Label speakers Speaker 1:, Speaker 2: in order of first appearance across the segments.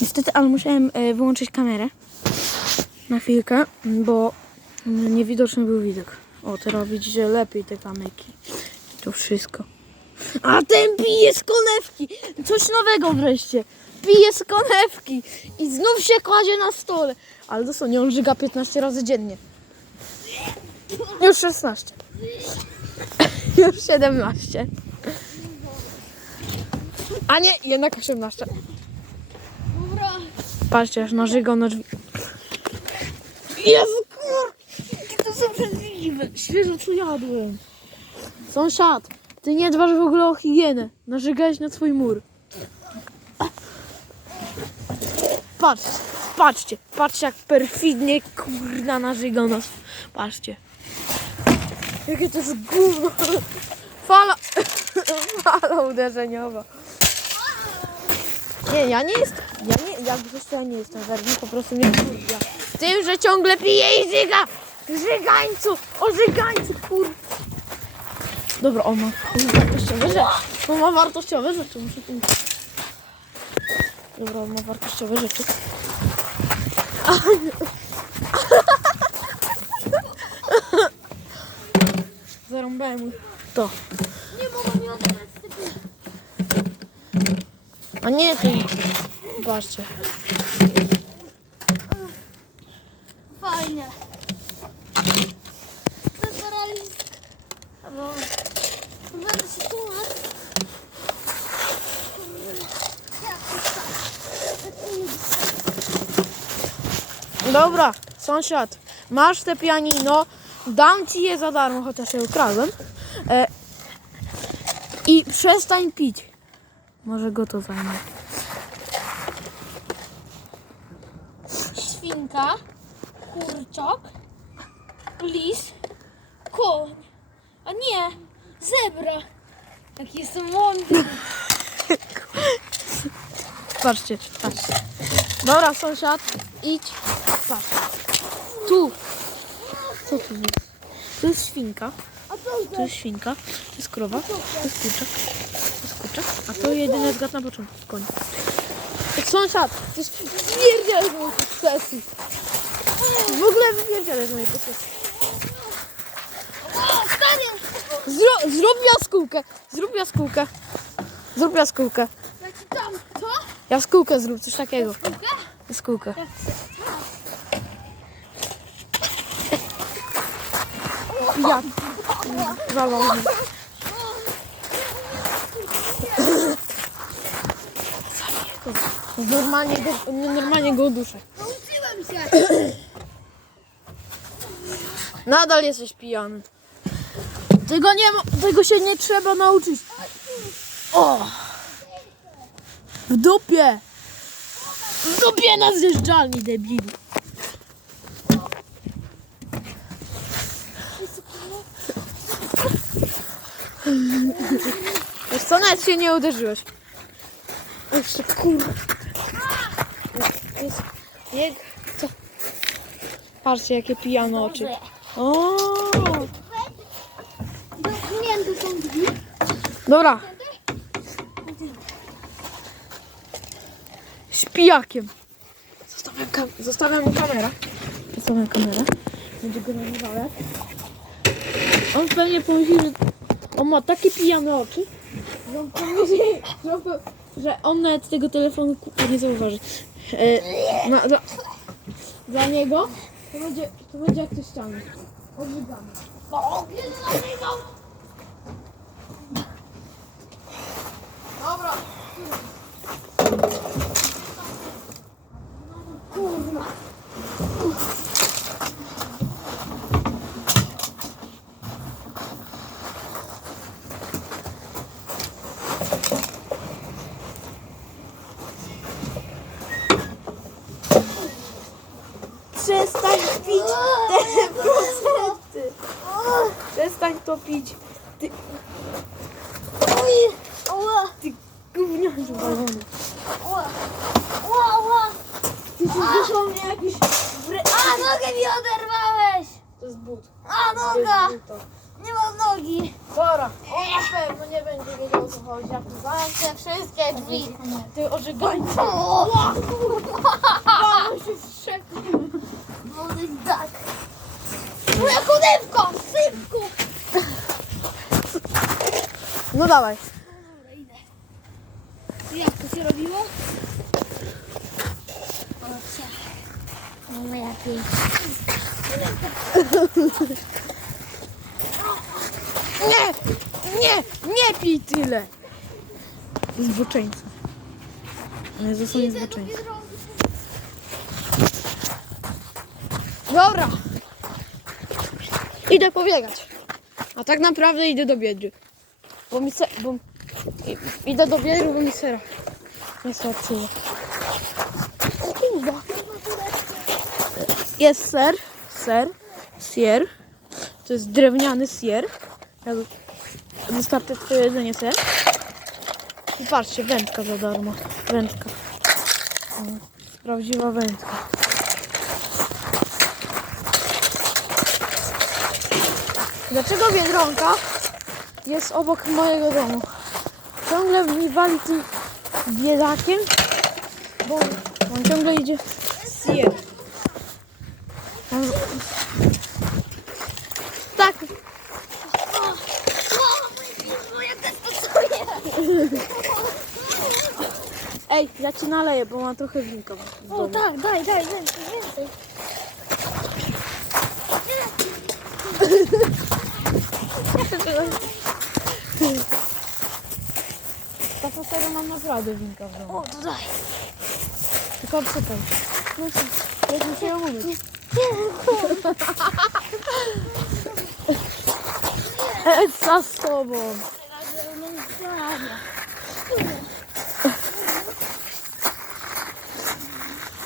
Speaker 1: Niestety, ale musiałem e, wyłączyć kamerę na chwilkę, bo mm, niewidoczny był widok. O, teraz widzicie lepiej te kamyki. To wszystko. A ten pije z konewki! Coś nowego wreszcie. Pije z konewki i znów się kładzie na stole. Ale dosłownie on żyga 15 razy dziennie. Już 16. Już 17. A nie, jednak 18. Patrzcie, aż narzygał na drzwi. Jezu, kur... Jakie to są obrzydliwe. Świeżo co jadłem. Sąsiad, ty nie dbasz w ogóle o higienę. Narzygałeś na swój mur. Patrz, patrzcie, patrzcie jak perfidnie kurna narzygał nas. Patrzcie. Jakie to jest gówno. Fala, fala uderzeniowa. Nie, ja nie jestem. Ja nie, ja prostu ja nie jestem werny, po prostu mnie kurwa. Tym, że ciągle pije i żyga! Żygańcu! O żygańcu, kur... Dobra, on ma wartościowe rzeczy. On ma wartościowe rzeczy, muszę tu... Dobra, on ma wartościowe rzeczy. Zarąbałem mu to.
Speaker 2: Nie mogę mi odebrać typy.
Speaker 1: A nie, ty... Patrzcie.
Speaker 2: Fajnie. To. Będę się to
Speaker 1: Dobra, sąsiad, masz te pianino, dam ci je za darmo, chociaż je ukradłem. E, I przestań pić. Może go to zajmie.
Speaker 2: Świnka, kurczak, lis, koń. A nie, zebra. Jaki jestem mądry.
Speaker 1: Patrzcie, patrzcie. Dobra, sąsiad, idź. Patrz. Tu. Co tu jest? Tu jest świnka. Tu jest świnka. To jest krowa. To jest kurczak. Kurczak. A to jedyny zgadł na początku. Koń. Sąsiad, jest wypierdzielę z mojej posesji. W ogóle wypierdzielę z mojej
Speaker 2: stary!
Speaker 1: Zro, zrób jaskółkę. Zrób jaskółkę. Zrób jaskółkę.
Speaker 2: Jaki tam, co?
Speaker 1: Jaskółkę zrób, coś takiego. Jaskółkę.
Speaker 2: Jak chcesz.
Speaker 1: Jak? Zabawnie. Normalnie go, normalnie go uduszę.
Speaker 2: Nauczyłem się.
Speaker 1: Nadal jesteś pijany. Tego nie ma, tego się nie trzeba nauczyć. O! W dupie! W dupie na zjeżdżalni, debili. Wiesz co, nawet się nie uderzyłeś. Jeszcze kur... Jest... Nie... Co? Patrzcie, jakie pijane oczy. O!
Speaker 2: Zamknięte są drzwi.
Speaker 1: Dobra. Z pijakiem. Zostawiam, kam zostawiam mu kamerę. Zostawiam kamerę. Będzie go nagrywał. On pewnie pomyśli, że on ma takie pijane oczy, że on pomyśli, że on, że on nawet tego telefonu nie zauważy. E, na, dla, dla niego to będzie, to będzie jak te ściany. Odżygane. Przestań pić te procenty. Przestań to pić. Ty, ty gówniarzu balony. Ty się dosłownie jakiś...
Speaker 2: A, nogę mi oderwałeś.
Speaker 1: To jest but.
Speaker 2: A,
Speaker 1: To jest
Speaker 2: noga.
Speaker 1: buta.
Speaker 2: Nie mogę nogi.
Speaker 1: Dobra, on na pewno nie będzie wiedział o co chodzi. Ja tu
Speaker 2: Zamknę wszystkie drzwi.
Speaker 1: Ty ożygańca.
Speaker 2: O,
Speaker 1: Paweł się strzepł.
Speaker 2: Wody tak. Moja konewko, szybko.
Speaker 1: No dawaj.
Speaker 2: Dobra, idę. Jak to się robiło? O. No moja piękna.
Speaker 1: Nie, nie, nie pij tyle. Zboczeńca.
Speaker 2: Do
Speaker 1: zboczeńca. Dobra. Idę pobiegać. A tak naprawdę idę do biedry. Bo mi se, bo, i, idę do biedry, bo mi sera nie starczyło. Kurwa. Jest ser, ser, sier. To jest drewniany sier. Wystarczy twoje jedzenie ser. I patrzcie, wędka za darmo. Wędka. Prawdziwa wędka. Dlaczego Biedronka jest obok mojego domu? Ciągle mi wali tym biedakiem, bo on ciągle idzie. On... Tak,
Speaker 2: O, o, ja też potrzebuję.
Speaker 1: Ej, ja ci naleję, bo mam trochę winka. w
Speaker 2: O
Speaker 1: domu.
Speaker 2: tak, daj, daj, więcej, więcej.
Speaker 1: To serio mam naprawdę winka w domu.
Speaker 2: O, to daj.
Speaker 1: Tylko. No co, jak mi się ją mówić? Ej, co z tobą?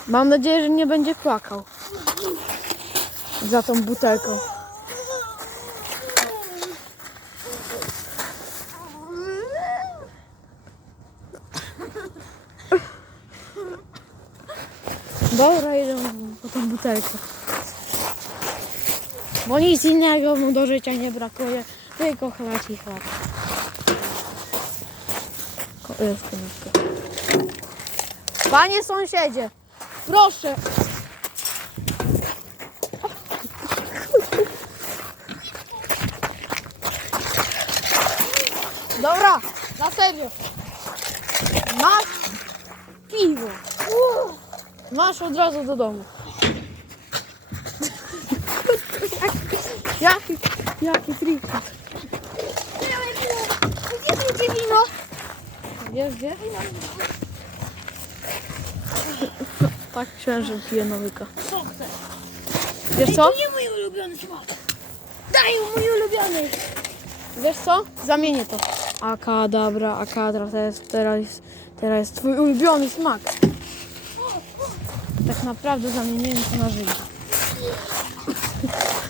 Speaker 1: Mam nadzieję, że nie będzie płakał. Za tą butelką. Dobra, idę po tą butelkę. Bo nic innego mu do życia nie brakuje. Tylko chlać i chlać. Konewka. Panie sąsiedzie, proszę. Dobra, na serio. Masz piwo. Masz od razu do domu. jaki, jaki trik.
Speaker 2: Gdzie będzie wino?
Speaker 1: Wiesz gdzie? Tak myślałem, że piję nawyka.
Speaker 2: Co chcę?
Speaker 1: Wiesz co?
Speaker 2: To nie mój ulubiony smak. Daj mój ulubiony.
Speaker 1: Wiesz co? Zamienię to. Akadabra, akadra, teraz, jest- teraz jest twój ulubiony smak. Tak naprawdę zamieniłem to na żygi.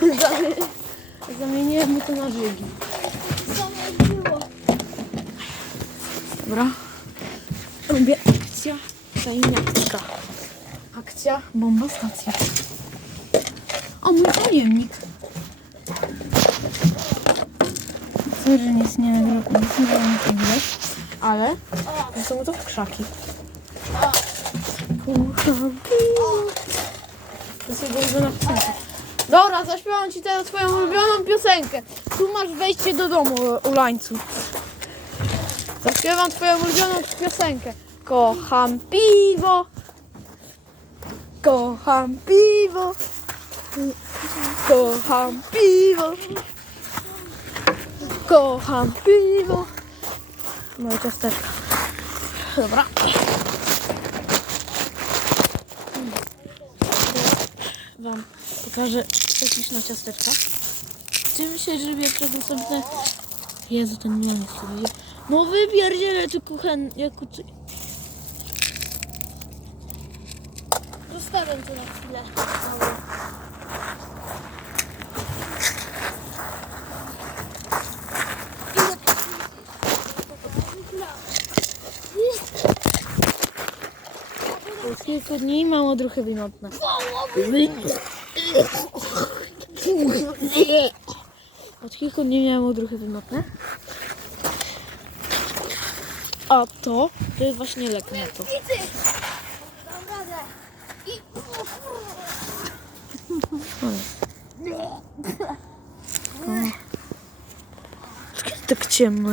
Speaker 1: Zamie- Zamieniłem mu to na żygi. Dobra. Robię akcja tajniaczka. Akcja bomba stacja. O, mój pojemnik. Sorry, że nic nie nagrywam, nic nie nagrywam, ale są to w krzaki. Kucham piwo. To jest ulubiona piosenka. Dobra, zaśpiewam ci teraz twoją ulubioną piosenkę. Tu masz wejście do domu, Ulańcu. Zaśpiewam twoją ulubioną piosenkę. Kocham piwo. Kocham piwo. Kocham piwo. Kocham piwo. Moje ciasteczka. Dobra. Wam pokażę techniczne ciasteczka. Czy myślę, że sobie te... Jezu, ten nie jest. No wypierdzielę ty kuchen, jak
Speaker 2: Zostawiam to na chwilę.
Speaker 1: Po kilku dni mam odruchy wymotne. Od kilku dni miałem odruchy wymotne. A to, to jest właśnie lek na to.
Speaker 2: I ty! Dam radę. I...
Speaker 1: Tak ciemno